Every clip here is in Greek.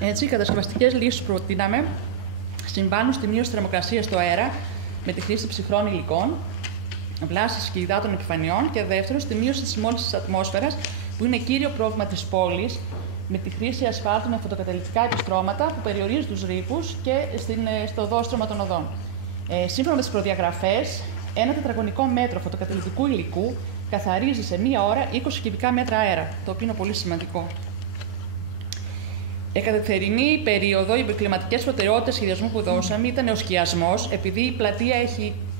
Έτσι, οι κατασκευαστικές λύσεις που προτείναμε συμβάλλουν στη μείωση της θερμοκρασίας στο αέρα με τη χρήση ψυχρών υλικών, βλάστησης και υδάτων επιφανειών και δεύτερον, στη μείωση της μόλυνσης της ατμόσφαιρας, που είναι κύριο πρόβλημα της πόλης, με τη χρήση ασφάλτου με φωτοκαταλυτικά επιστρώματα που περιορίζουν τους ρήπους και στο δόστρωμα των οδών. Σύμφωνα με τις προδιαγραφές, ένα τετραγωνικό μέτρο φωτοκαταλυτικού υλικού καθαρίζει σε μία ώρα 20 κυβικά μέτρα αέρα, το οποίο είναι πολύ σημαντικό. Κατά τη θερινή περίοδο, οι κλιματικές προτεραιότητες σχεδιασμού που δώσαμε ήταν ο σκιασμός, επειδή η πλατεία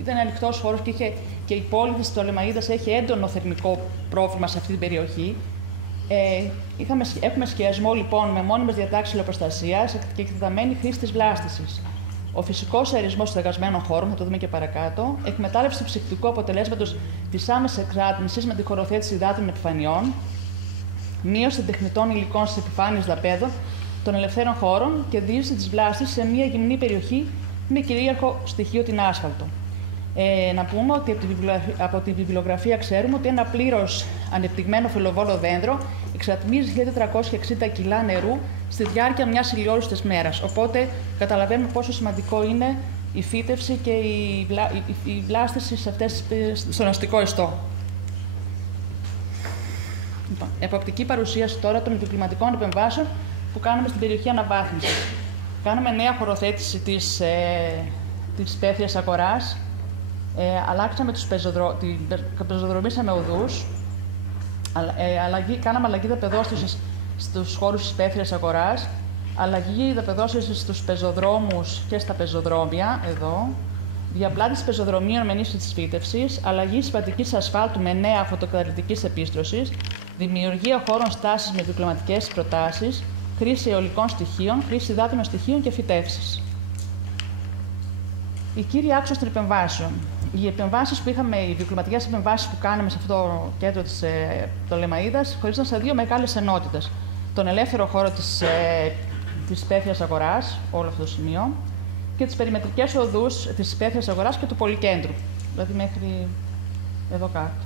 ήταν ανοιχτός χώρος και η πόλη της Πτολεμαΐδας έχει έντονο θερμικό πρόβλημα σε αυτή την περιοχή. Έχουμε σκιασμό λοιπόν με μόνιμες διατάξεις ηλιοπροστασίας και εκτεταμένη χρήση της βλάστησης. Ο φυσικός αερισμός των εργασμένων χώρων, θα το δούμε και παρακάτω, εκμετάλλευση του ψυχτικού αποτελέσματος της άμεσης εξάτμισης με τη χωροθέτηση υδάτων επιφανειών, μείωση των τεχνητών υλικών στις επιφάνειες δαπέδων των ελευθέρων χώρων και διείσδυση της βλάστησης σε μια γυμνή περιοχή με κυρίαρχο στοιχείο την άσφαλτο. Να πούμε ότι από τη βιβλιογραφία ξέρουμε ότι ένα πλήρως ανεπτυγμένο φυλλοβόλο δέντρο εξατμίζει 1.460 κιλά νερού στη διάρκεια μιας ηλιόλουστης μέρας. Οπότε καταλαβαίνουμε πόσο σημαντικό είναι η φύτευση και η βλάστηση στον αστικό ιστό. Λοιπόν, εποπτική παρουσίαση τώρα των κλιματικών επεμβάσεων που κάναμε στην περιοχή αναβάθμισης. Κάναμε νέα χωροθέτηση της υπαίθριας αγοράς. Αλλάξαμε πεζοδρομήσαμε οδούς, κάναμε αλλαγή δαπεδόστρωσης στους χώρους της υπαίθριας αγοράς, αλλαγή δαπεδόστρωσης στους πεζοδρόμους και στα πεζοδρόμια, εδώ, διαπλάτηση πεζοδρομίων με ενίσχυση της φύτευσης, αλλαγή συμβατικής ασφάλτου με νέα φωτοκαταλυτικής επίστρωσης, δημιουργία χώρων στάσης με διπλωματικές προτάσεις, χρήση αιωλικών στοιχείων, χρήση υδάτινων στοιχείων και φυτεύσεις. Οι κύριοι άξονες των επεμβάσεων. Οι επεμβάσεις που είχαμε, οι βιοκλιματικές επεμβάσεις που κάναμε σε αυτό το κέντρο της Πτολεμαΐδας χωρίζονταν σε δύο μεγάλες ενότητες. Τον ελεύθερο χώρο της υπαίθριας αγοράς, όλο αυτό το σημείο, και τις περιμετρικές οδούς της υπαίθριας αγοράς και του πολυκέντρου, δηλαδή μέχρι εδώ κάτω.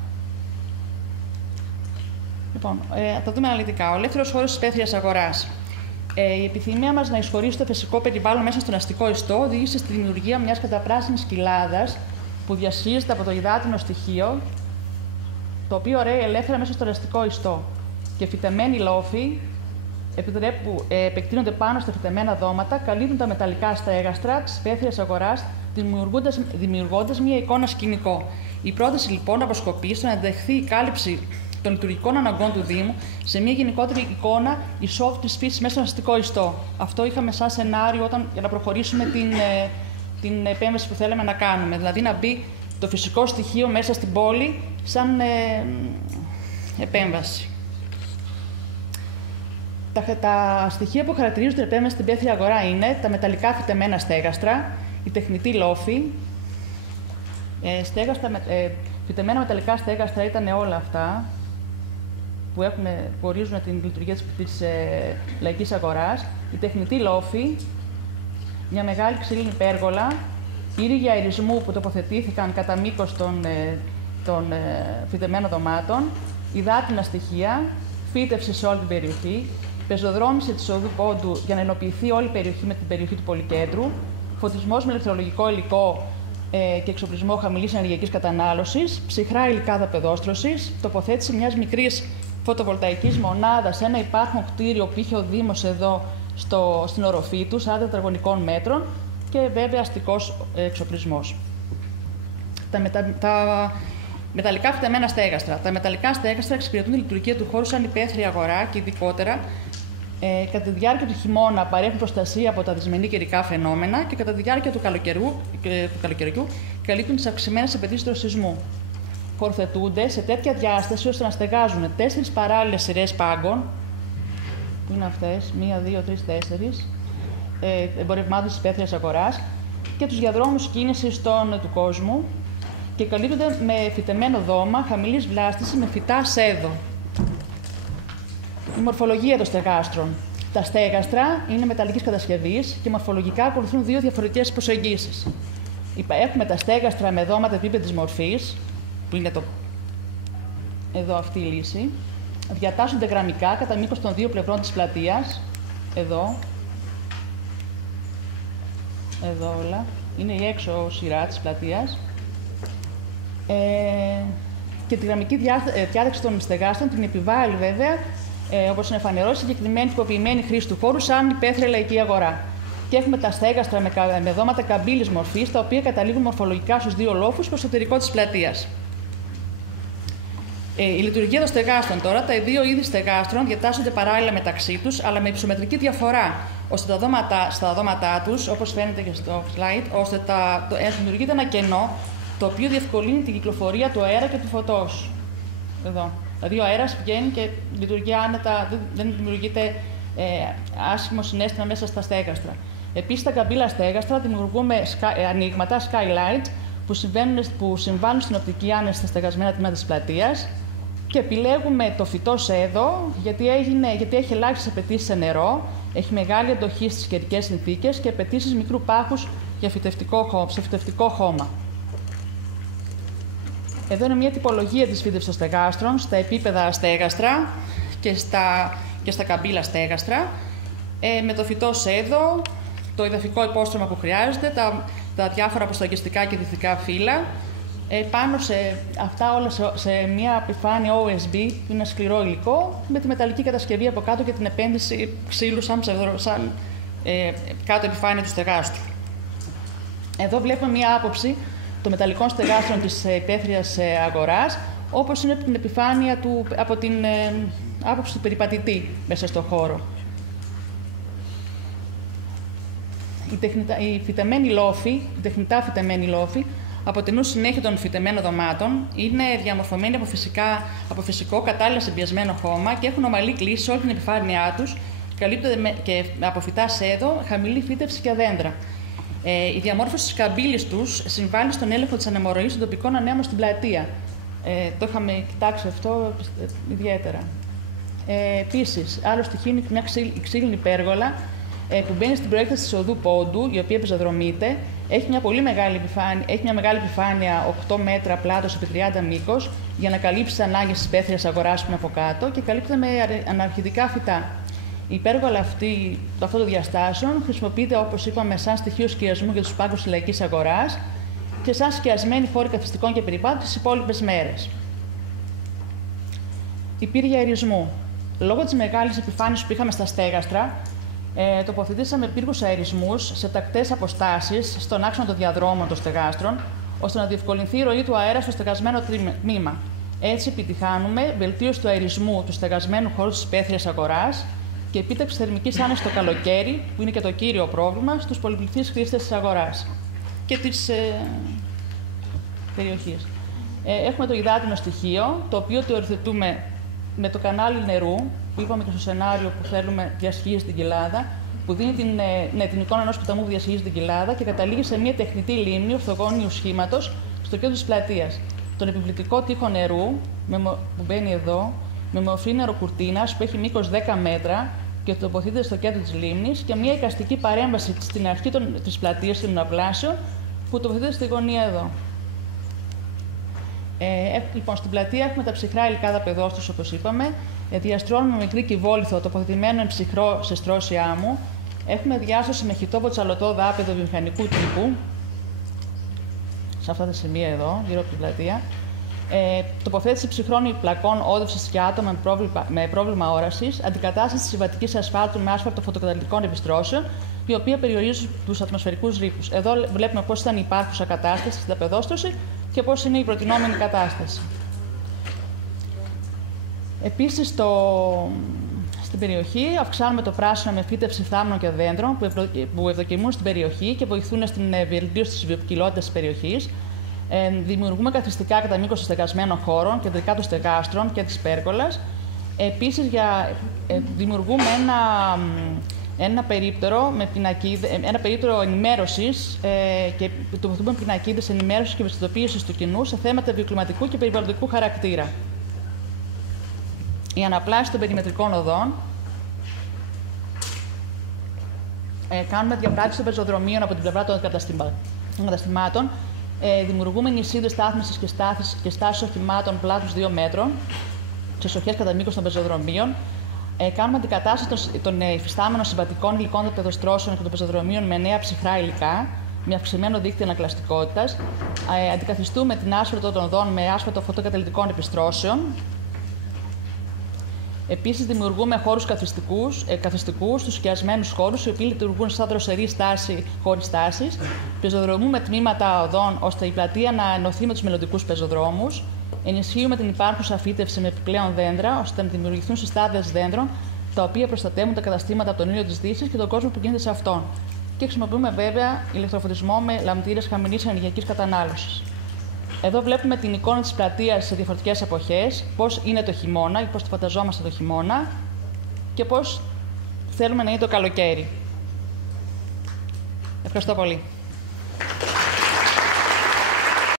Λοιπόν, θα το δούμε αναλυτικά. Ο ελεύθερος χώρος της υπαίθριας αγοράς. Η επιθυμία μας να εισχωρήσει το φυσικό περιβάλλον μέσα στον αστικό ιστό οδήγησε στη δημιουργία μιας καταπράσινης κοιλάδας που διασχίζεται από το υδάτινο στοιχείο, το οποίο ρέει ελεύθερα μέσα στον αστικό ιστό. Και φυτεμένοι λόφοι που επεκτείνονται πάνω στα φυτεμένα δώματα καλύπτουν τα μεταλλικά στέγαστρα της υπαίθριας αγοράς, δημιουργώντας μια εικόνα σκηνικό. Η πρόταση λοιπόν αποσκοπεί στο να ενταχθεί η κάλυψη των λειτουργικών αναγκών του Δήμου σε μια γενικότερη εικόνα εισόδου της φύσης μέσα στον αστικό ιστό. Αυτό είχαμε σαν σενάριο για να προχωρήσουμε την επέμβαση που θέλαμε να κάνουμε. Δηλαδή να μπει το φυσικό στοιχείο μέσα στην πόλη σαν επέμβαση. Τα στοιχεία που χαρακτηρίζουν την επέμβαση στην υπαίθρια αγορά είναι τα μεταλλικά φυτεμένα στέγαστρα, η τεχνητή λόφη, φυτεμένα μεταλλικά στέγαστρα ήταν όλα αυτά που ορίζουν την λειτουργία της λαϊκής αγοράς, η τεχνητή λόφη, μια μεγάλη ξύλινη πέργολα, ήρυγοι αερισμού που τοποθετήθηκαν κατά μήκος των φυτεμένων δωμάτων, υδάτινα στοιχεία, φύτευση σε όλη την περιοχή, πεζοδρόμηση της οδού πόντου για να ενοποιηθεί όλη η περιοχή με την περιοχή του πολυκέντρου, φωτισμός με ηλεκτρολογικό υλικό και εξοπλισμό χαμηλής ενεργειακής κατανάλωσης, ψυχρά υλικά δαπεδόστρωσης, τοποθέτηση μιας μικρής φωτοβολταϊκής μονάδας σε ένα υπάρχον κτίριο που είχε ο Δήμος εδώ στην οροφή του, 40 τετραγωνικών μέτρων και βέβαια αστικός εξοπλισμός. Τα μεταλλικά φυτεμένα στέγαστρα. Τα μεταλλικά στέγαστρα εξυπηρετούν τη λειτουργία του χώρου σαν υπαίθρια αγορά και ειδικότερα κατά τη διάρκεια του χειμώνα παρέχουν προστασία από τα δυσμενή καιρικά φαινόμενα και κατά τη διάρκεια του καλοκαιριού καλύπτουν τις αυξημένες απαιτήσεις του σεισμού. Χορθετούνται σε τέτοια διάσταση ώστε να στεγάζουν 4 παράλληλες σειρές πάγκων, που είναι αυτές, 1, 2, 3, 4, εμπορευμάτων της υπαίθριας αγοράς και τους διαδρόμους κίνησης του κόσμου και καλύπτονται με φυτεμένο δώμα χαμηλής βλάστησης με φυτά σέδο. Η μορφολογία των στεγάστρων. Τα στέγαστρα είναι μεταλλικής κατασκευής και μορφολογικά ακολουθούν δύο διαφορετικές προσεγγίσεις. Έχουμε τα στέγαστρα με δώματα επίπεδης μορφής, που είναι εδώ αυτή η λύση. Διατάσσονται γραμμικά κατά μήκος των δύο πλευρών της πλατείας, εδώ όλα, είναι η έξω σειρά της πλατείας. Και τη γραμμική διάταξη των στεγάστρων την επιβάλλει βέβαια, όπως είναι φανερό, συγκεκριμένη τυποποιημένη χρήση του χώρου σαν υπαίθρια λαϊκή αγορά. Και έχουμε τα στέγαστρα με δώματα καμπύλης μορφής, τα οποία καταλήγουν μορφολογικά στους δύο λόφους στο εσωτερικό της πλατείας. Η λειτουργία των στεγάστρων τώρα, τα δύο είδη στεγάστρων διατάσσονται παράλληλα μεταξύ τους, αλλά με υψομετρική διαφορά, ώστε στα δώματά τους, όπως φαίνεται και στο slide, ώστε δημιουργείται ένα κενό, το οποίο διευκολύνει την κυκλοφορία του αέρα και του φωτός. Εδώ. Δηλαδή ο αέρας βγαίνει και λειτουργεί άνετα, δεν δημιουργείται άσχημο συναίσθημα μέσα στα στέγαστρα. Επίσης, στα καμπύλα στέγαστρα δημιουργούμε ανοίγματα, skylights, που συμβάλλουν στην οπτική άνεση στα στεγασμένα τμήματα της πλατείας, και επιλέγουμε το φυτό σέδο γιατί έχει ελάχιστες απαιτήσεις σε νερό, έχει μεγάλη αντοχή στις καιρικές συνθήκες και απαιτήσεις μικρού πάχους σε φυτευτικό χώμα. Εδώ είναι μια τυπολογία της φύτευσης των στεγάστρων στα επίπεδα στέγαστρα και στα καμπύλα στέγαστρα, με το φυτό σέδο, το εδαφικό υπόστρωμα που χρειάζεται, τα διάφορα αποσταγιστικά και δυτικά φύλλα, πάνω σε αυτά όλα σε μια επιφάνεια OSB, που είναι σκληρό υλικό, με τη μεταλλική κατασκευή από κάτω και την επένδυση ξύλου σαν κάτω επιφάνεια του στεγάστρου. Εδώ βλέπουμε μια άποψη των μεταλλικών στεγάστρων της υπαίθριας αγοράς, όπως είναι την επιφάνεια από την άποψη του περιπατητή μέσα στον χώρο. Οι τεχνητά φυτεμένοι λόφοι αποτελούν συνέχεια των φυτεμένων δωμάτων, είναι διαμορφωμένοι από φυσικό κατάλληλα συμπιεσμένο χώμα και έχουν ομαλή κλίση σε όλη την επιφάνειά τους, καλύπτονται και από φυτά σέδο, χαμηλή φύτευση και αδέντρα. Η διαμόρφωση της καμπύλης τους συμβάλλει στον έλεγχο της ανεμορροής των τοπικών ανέμων στην πλατεία. Το είχαμε κοιτάξει αυτό ιδιαίτερα. Επίσης, άλλο στοιχείο είναι μια ξύλινη πέργολα που μπαίνει στην προέκταση της οδού Πόντου, η οποία πεζοδρομείται. Έχει μια μεγάλη επιφάνεια 8 μέτρα πλάτος επί 30 μήκος για να καλύψει τις ανάγκες της υπαίθριας αγοράς που είναι από κάτω και καλύπτεται με αναρχιδικά φυτά. Η πέργολα αυτό των διαστάσεων χρησιμοποιείται, όπως είπαμε, σαν στοιχείο σκιασμού για τους πάγκους της λαϊκής αγοράς και σαν σκιασμένη χώρη καθιστικών και περιπάτου τις υπόλοιπες μέρες. Η πύργια αερισμού. Λόγω της μεγάλης επιφάνειας που είχαμε στα στέγαστρα, τοποθετήσαμε πύργους αερισμούς σε τακτές αποστάσεις στον άξονα των διαδρόμων των στεγάστρων, ώστε να διευκολυνθεί η ροή του αέρα στο στεγασμένο τμήμα. Έτσι, επιτυχάνουμε βελτίωση του αερισμού του στεγασμένου χώρου της υπαίθριας αγοράς και επίτευξη θερμικής άνεσης το καλοκαίρι, που είναι και το κύριο πρόβλημα στους πολυπληθείς χρήστες της αγοράς και της περιοχής. Έχουμε το υδάτινο στοιχείο, το οποίο το οριοθετούμε με το κανάλι νερού, που είπαμε και στο σενάριο που θέλουμε διασχίζει την κοιλάδα, που δίνει την εικόνα ενός ποταμού που διασχίζει την κοιλάδα και καταλήγει σε μια τεχνητή λίμνη ορθογώνιου σχήματος στο κέντρο της πλατείας. Τον επιβλητικό τοίχο νερού, που μπαίνει εδώ, με μορφή νεροκουρτίνας που έχει μήκος 10 μέτρα και τοποθετείται στο κέντρο της λίμνης, και μια εικαστική παρέμβαση στην αρχή της πλατείας των ναυλάσεων που τοποθετείται στη γωνία εδώ. Λοιπόν, στην πλατεία έχουμε τα ψυχρά υλικά δαπεδόστρους, όπως είπαμε. Διαστρώνουμε μικρή κυβόλιθο τοποθετημένο εν ψυχρό σε στρώση άμμου. Έχουμε διάσωση με χυτό ποτσαλωτό δάπεδο βιομηχανικού τύπου, σε αυτά τα σημεία εδώ, γύρω από την πλατεία. Τοποθέτηση ψυχρών πλακών όδευσης και άτομα με πρόβλημα όρασης. Αντικατάσταση της συμβατικής ασφάλτου με άσφαλτο φωτοκαταλυτικών επιστρώσεων, η οποία περιορίζει τους ατμοσφαιρικούς ρήπους. Εδώ βλέπουμε πώς ήταν η υπάρχουσα κατάσταση στην ταπεδόστρωση και πώς είναι η προτινόμενη κατάσταση. Επίσης, στην περιοχή αυξάνουμε το πράσινο με φύτευση θάμνων και δέντρων που ευδοκιμούν στην περιοχή και βοηθούν στην βελτίωση της βιοποικιλότητας της περιοχής. Δημιουργούμε καθιστικά κατά μήκος των στεγασμένων χώρων, κεντρικά των στεγάστρων και της πέργολας. Επίσης, δημιουργούμε ένα περίπτερο ενημέρωσης και τοποθετούμε πινακίδες ενημέρωσης και ευαισθητοποίησης του κοινού σε θέματα βιοκλιματικού και περιβαλλοντικού χαρακτήρα. Η αναπλάση των περιμετρικών οδών. Κάνουμε διαπράξεις των πεζοδρομίων από την πλευρά των καταστημάτων. Δημιουργούμε νησίδες στάθμισης και στάσεις οχημάτων πλάτους 2 μέτρων, σε σοχές κατά μήκος των πεζοδρομίων. Κάνουμε αντικατάσταση των υφιστάμενων συμβατικών υλικών των πεζοστρώσεων και των πεζοδρομίων με νέα ψυχρά υλικά, με αυξημένο δίκτυο ανακλαστικότητας. Αντικαθιστούμε την άσφαλτο των οδών με άσφαλτο φωτοκαταλυτικών επιστρώσεων. Επίσης, δημιουργούμε χώρους καθιστικούς στους οικιασμένους χώρους, οι οποίοι λειτουργούν σαν δροσερή στάση χωρίς στάσεις. Πεζοδρομούμε τμήματα οδών ώστε η πλατεία να ενωθεί με τους μελλοντικούς πεζοδρόμους. Ενισχύουμε την υπάρχουσα φύτευση με επιπλέον δέντρα, ώστε να δημιουργηθούν συστάδες δέντρων, τα οποία προστατεύουν τα καταστήματα από τον ήλιο της Δύσης και τον κόσμο που γίνεται σε αυτόν. Και χρησιμοποιούμε βέβαια ηλεκτροφωτισμό με λαμπτήρες χαμηλής ενεργειακής κατανάλωσης. Εδώ βλέπουμε την εικόνα της πλατείας σε διαφορετικές εποχές, πώς είναι το χειμώνα ή πώς το φανταζόμαστε το χειμώνα και πώς θέλουμε να είναι το καλοκαίρι. Ευχαριστώ πολύ.